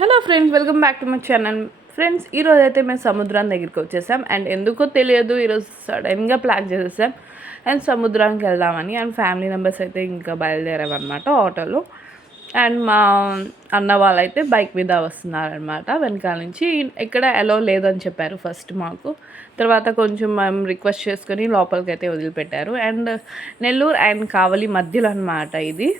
Hello friends welcome back to my channel friends ఈరోజు అయితే మేము సముద్రం దగ్గరికి వచ్చేసాం. అండ్ ఎందుకో తెలియదు ఈరోజు సడన్గా ప్లాన్ చేసేసాం. అండ్ సముద్రానికి వెళ్దామని అండ్ ఫ్యామిలీ మెంబర్స్ అయితే ఇంకా బయలుదేరామన్నమాట ఆటోలో. అండ్ మా అన్న వాళ్ళైతే బైక్ మీద వస్తున్నారనమాట వెనకాల నుంచి ఎక్కడ ఎలో లేదని చెప్పారు ఫస్ట్ మాకు. తర్వాత కొంచెం మేము రిక్వెస్ట్ చేసుకొని లోపలికి అయితే వదిలిపెట్టారు. అండ్ నెల్లూరు అండ్ కావలి మధ్యలో అనమాట ఇది.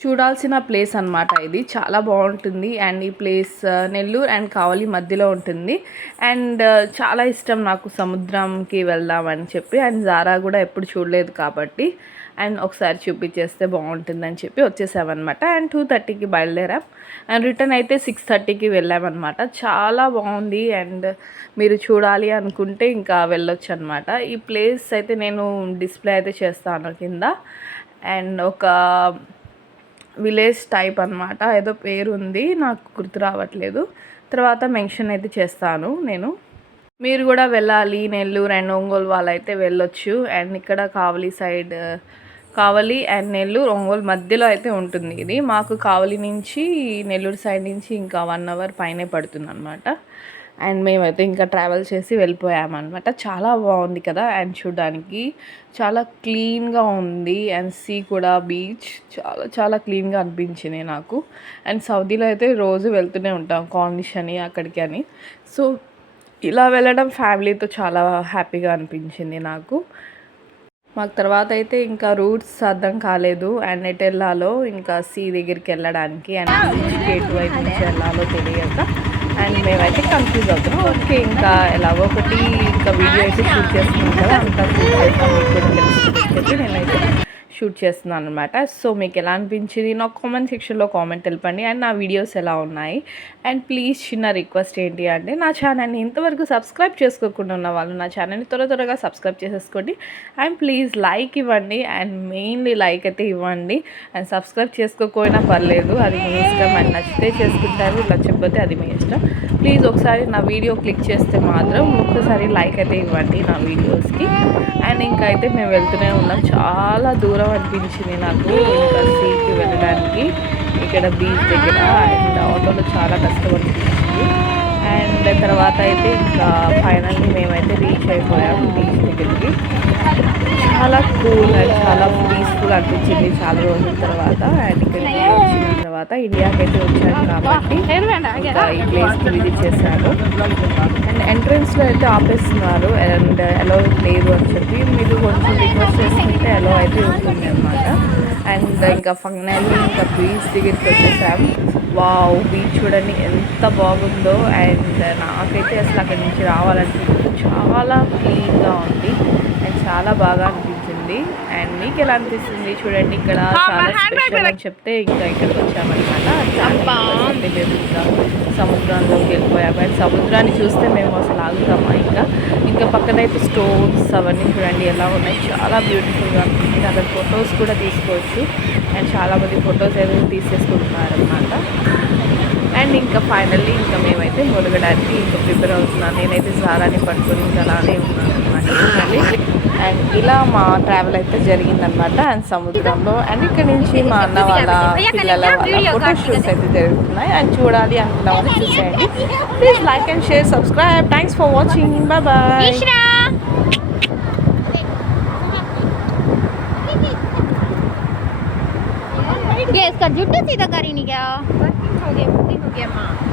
చూడాల్సిన ప్లేస్ అనమాట ఇది. చాలా బాగుంటుంది. అండ్ ఈ ప్లేస్ నెల్లూరు అండ్ కావలి మధ్యలో ఉంటుంది. అండ్ చాలా ఇష్టం నాకు సముద్రంకి వెళ్దామని చెప్పి. అండ్ జారా కూడా ఎప్పుడు చూడలేదు కాబట్టి. అండ్ ఒకసారి చూపించేస్తే బాగుంటుందని చెప్పి వచ్చేసామన్నమాట. అండ్ టూ థర్టీకి బయలుదేరాం. అండ్ రిటర్న్ అయితే సిక్స్ థర్టీకి వెళ్ళామన్నమాట. చాలా బాగుంది. అండ్ మీరు చూడాలి అనుకుంటే ఇంకా వెళ్ళొచ్చు అనమాట ఈ ప్లేస్ అయితే నేను డిస్ప్లే అయితే చేస్తాను కింద. అండ్ ఒక విలేజ్ టైప్ అన్నమాట. ఏదో పేరు ఉంది నాకు గుర్తు రావట్లేదు. తర్వాత మెన్షన్ అయితే చేస్తాను నేను. మీరు కూడా వెళ్ళాలి నెల్లూరు అండ్ ఒంగోలు వాళ్ళైతే వెళ్ళొచ్చు. అండ్ ఇక్కడ కావలి సైడ్ కావలి అండ్ నెల్లూరు ఒంగోలు మధ్యలో అయితే ఉంటుంది ఇది. మాకు కావలి నుంచి నెల్లూరు సైడ్ నుంచి ఇంకా వన్ అవర్ పైనే పడుతుంది అనమాట అండ్ మేమైతే ఇంకా ట్రావెల్ చేసి వెళ్ళిపోయామన్నమాట. చాలా బాగుంది కదా అండ్ చూడడానికి. చాలా క్లీన్గా ఉంది అండ్ సీ కూడా బీచ్. చాలా చాలా క్లీన్గా అనిపించింది నాకు. అండ్ సౌదీలో అయితే రోజు వెళ్తూనే ఉంటాం కార్నిష్ అని అక్కడికి అని. సో ఇలా వెళ్ళడం ఫ్యామిలీతో చాలా హ్యాపీగా అనిపించింది నాకు. మాకు తర్వాత అయితే ఇంకా రూట్స్ అర్థం కాలేదు. అండ్ ఎటు వెళ్ళాలో ఇంకా సీ దగ్గరికి వెళ్ళడానికి అండ్ ఎటు వైపు నుంచి వెళ్ళాలో తెలియక మేమైతే కన్ఫ్యూజ్ అవుతున్నాం. ఓకే ఇంకా ఎలాగో ఒకటి ఇంకా వీడియో అయితే షూట్ చేస్తున్నాం కదా అంతా షూట్ చేస్తాం మీకు కూడా తెలుసు చెప్పి నేనైతే షూట్ చేస్తున్నాను అనమాట సో మీకు ఎలా అనిపించింది? నాకు కామెంట్ సెక్షన్లో కామెంట్ తెలపండి. అండ్ నా వీడియోస్ ఎలా ఉన్నాయి? అండ్ ప్లీజ్ చిన్న రిక్వెస్ట్ ఏంటి అంటే నా ఛానల్ని ఇంతవరకు సబ్స్క్రైబ్ చేసుకోకుండా ఉన్న వాళ్ళు నా ఛానల్ని త్వర త్వరగా సబ్స్క్రైబ్ చేసేసుకోండి. అండ్ ప్లీజ్ లైక్ ఇవ్వండి. అండ్ మెయిన్లీ లైక్ అయితే ఇవ్వండి. అండ్ సబ్స్క్రైబ్ చేసుకోకపోయినా పర్లేదు. అది మీ ఇష్టం. అండ్ నచ్చితే చేసుకుంటారు. నచ్చకపోతే అది మీ ఇష్టం. ప్లీజ్ ఒకసారి నా వీడియో క్లిక్ చేస్తే మాత్రం ఒక్కసారి లైక్ అయితే ఇవ్వండి నా వీడియోస్కి అండ్ ఇంకా అయితే మేము వెళ్తూనే ఉన్నాం. చాలా దూరం అనిపించింది నాకు ఇంకా సీకి వెళ్ళడానికి. ఇక్కడ బీచ్ దగ్గర అండ్ ఆటోలో చాలా కష్టం అనిపించింది అండ్ తర్వాత అయితే ఇంకా ఫైనల్లీ మేమైతే రీచ్ అయిపోయాము బీచ్ దగ్గరికి. చాలా కూల్ అండ్ చాలా పీస్ఫుల్ అనిపించింది చాలా రోజుల తర్వాత. అండ్ ఇక్కడికి వచ్చింది తర్వాత ఇండియాకి అయితే వచ్చాను కాబట్టి ఇంకా ఈ ప్లేస్కి విజిట్ చేశాను అండ్ ఎంట్రన్స్లో అయితే ఆపేస్తున్నారు అండ్ ఎలో లేదు అని చెప్పి మీరు కొంచెం రిక్వెస్ట్ చేసుకుంటే ఎలో అయితే ఉంటుంది అనమాట అండ్ ఇంకా ఫైనల్లీ ఇంకా బీచ్ దగ్గరికి వచ్చేసాం. వావ్ బీచ్ చూడండి ఎంత బాగుందో అండ్ నాకైతే అసలు అక్కడి నుంచి రావాలనిపించింది. చాలా క్లీన్గా ఉంది అండ్ చాలా బాగా అనిపించింది. అండ్ మీకు ఎలా అనిపిస్తుంది? చూడండి ఇక్కడ చాలా స్పెషల్ అని చెప్తే ఇంకా ఇక్కడికి వచ్చామన్నమాట. సముద్రంలోకి వెళ్ళిపోయాము అండ్ సముద్రాన్ని చూస్తే మేము అసలు ఆగుతామా ఇంకా? ఇంకా పక్కనైతే స్టోన్స్ అవన్నీ చూడండి ఎలా ఉన్నాయి. చాలా బ్యూటిఫుల్గా అనిపించింది అక్కడ ఫొటోస్ కూడా తీసుకోవచ్చు. అండ్ చాలామంది ఫొటోస్ అయితే తీసేసుకుంటున్నారు అనమాట అండ్ ఇంకా ఫైనల్లీ ఇంకా మేమైతే మునగడానికి ఇంకా ప్రిపేర్ అవుతున్నాను నేనైతే సారాన్ని పట్టుకొని ఇంకా అలానే ఉన్నాను అనమాట మళ్ళీ అండ్ ఇలా మా ట్రావెల్ అయితే జరిగిందనమాట అండ్ సముద్రంలో అండ్ ఇక్కడ నుంచి మా అన్న వాళ్ళ పిల్లల వాళ్ళ ఫోటో షూట్స్ అయితే జరుగుతున్నాయి అండ్ చూడాలి అనుకున్న వాళ్ళు చూసేయండి please like and share subscribe thanks for watching bye bye ये इसका जुट्टू सीधा करी नहीं क्या हो गया でも。